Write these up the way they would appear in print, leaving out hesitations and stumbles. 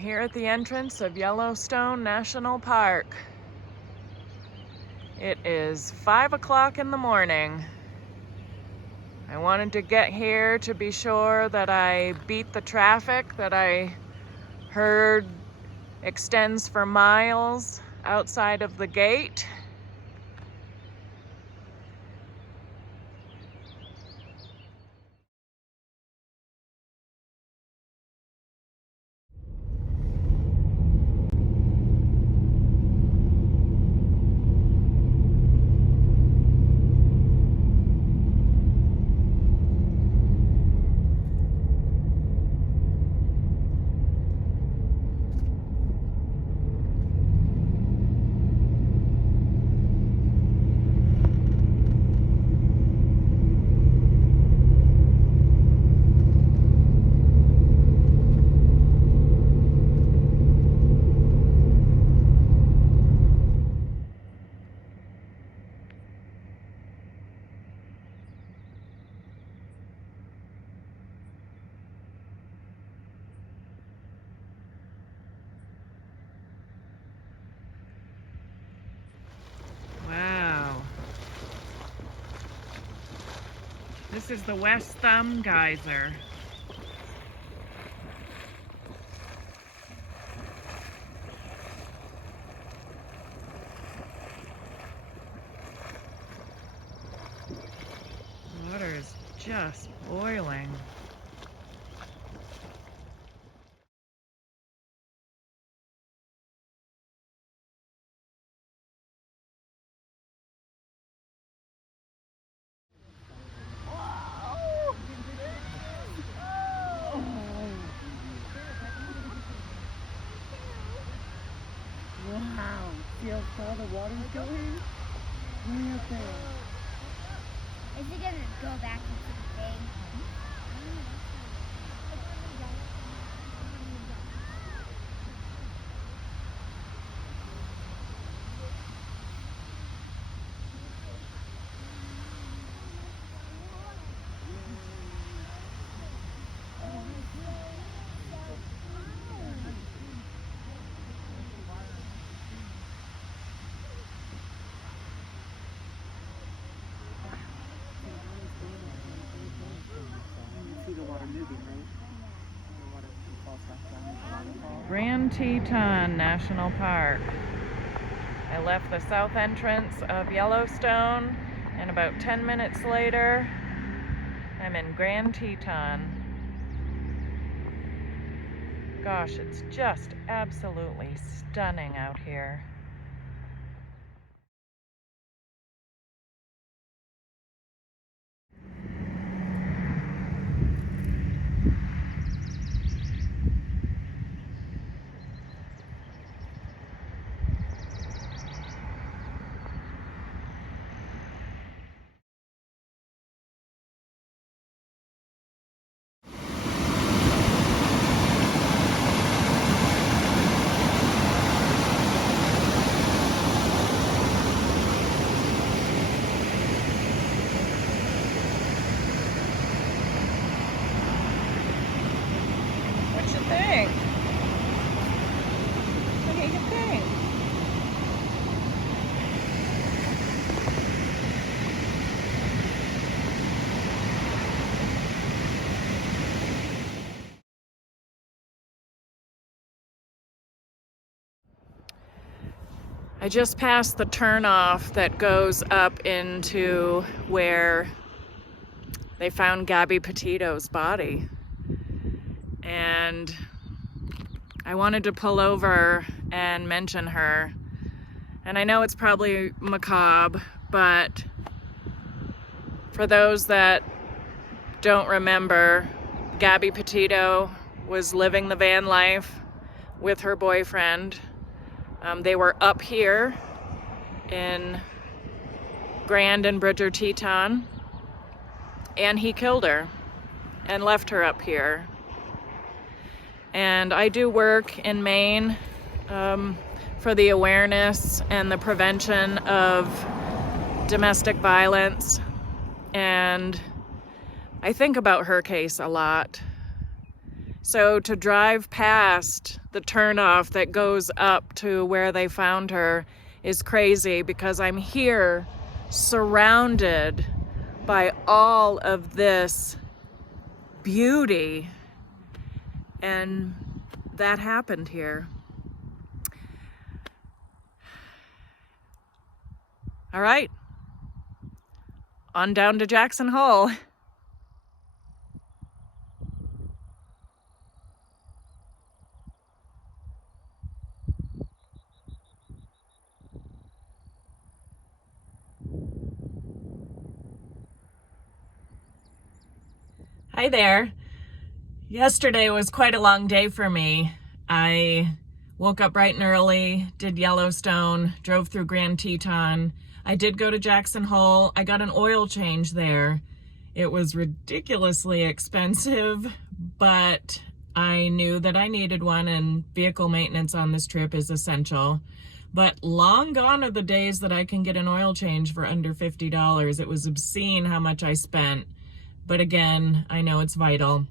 here at the entrance of Yellowstone National Park. It is 5 o'clock in the morning. I wanted to get here to be sure that I beat the traffic that I heard extends for miles outside of the gate. Wow. This is the West Thumb Geyser. The water is just boiling. Wow, see how far the water's going? Way up there. Is it gonna go back into the thing? Grand Teton National Park. I left the south entrance of Yellowstone, and about 10 minutes later, I'm in Grand Teton. Gosh, it's just absolutely stunning out here. What you think? What do you think? I just passed the turnoff that goes up into where they found Gabby Petito's body. And I wanted to pull over and mention her. And I know it's probably macabre, but for those that don't remember, Gabby Petito was living the van life with her boyfriend. They were up here in Grand and Bridger Teton, and he killed her and left her up here. And I do work in Maine for the awareness and the prevention of domestic violence, and I think about her case a lot. So to drive past the turnoff that goes up to where they found her is crazy, because I'm here surrounded by all of this beauty, and that happened here. All right, on down to Jackson Hole. Hi there. Yesterday was quite a long day for me. I woke up bright and early, did Yellowstone, drove through Grand Teton. I did go to Jackson Hole. I got an oil change there. It was ridiculously expensive, but I knew that I needed one, and vehicle maintenance on this trip is essential. But long gone are the days that I can get an oil change for under $50. It was obscene how much I spent. But again, I know it's vital.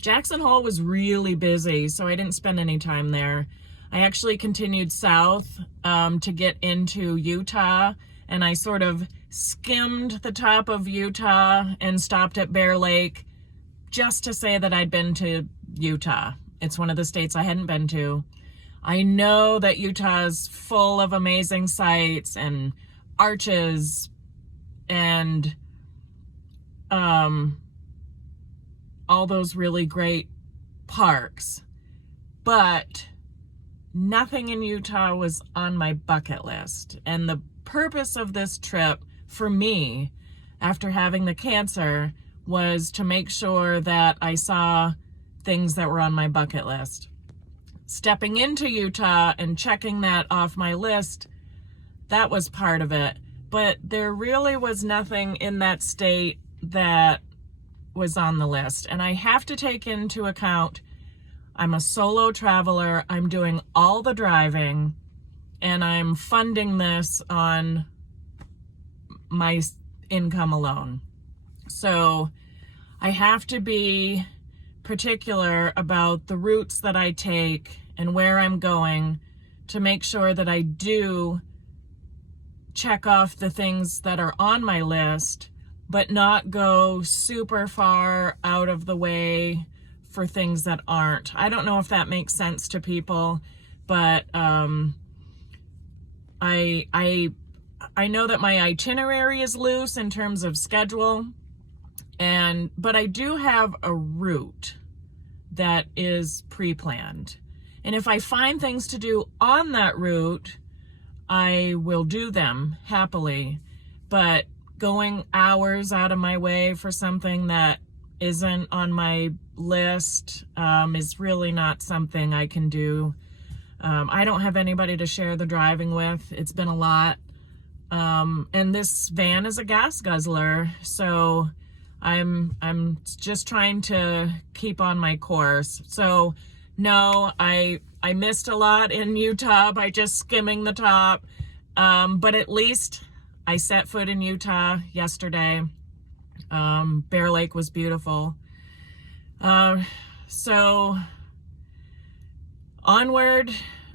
Jackson Hole was really busy, so I didn't spend any time there. I actually continued south to get into Utah, and I sort of skimmed the top of Utah and stopped at Bear Lake just to say that I'd been to Utah. It's one of the states I hadn't been to. I know that Utah's full of amazing sights and arches and all those really great parks, but nothing in Utah was on my bucket list. And the purpose of this trip for me, after having the cancer, was to make sure that I saw things that were on my bucket list. Stepping into Utah and checking that off my list, that was part of it. But there really was nothing in that state that was on the list. And I have to take into account, I'm a solo traveler, I'm doing all the driving, and I'm funding this on my income alone. So I have to be particular about the routes that I take and where I'm going to make sure that I do check off the things that are on my list, but not go super far out of the way for things that aren't. I don't know if that makes sense to people, but I know that my itinerary is loose in terms of schedule, but I do have a route that is pre-planned. And if I find things to do on that route, I will do them happily. But going hours out of my way for something that isn't on my list is really not something I can do. I don't have anybody to share the driving with. It's been a lot. And this van is a gas guzzler, so I'm just trying to keep on my course. So no, I missed a lot in Utah by just skimming the top, but at least I set foot in Utah yesterday. Bear Lake was beautiful. So onward.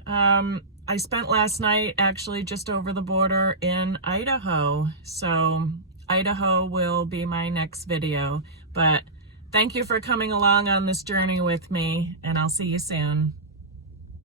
I spent last night actually just over the border in Idaho. So Idaho will be my next video. But thank you for coming along on this journey with me, and I'll see you soon.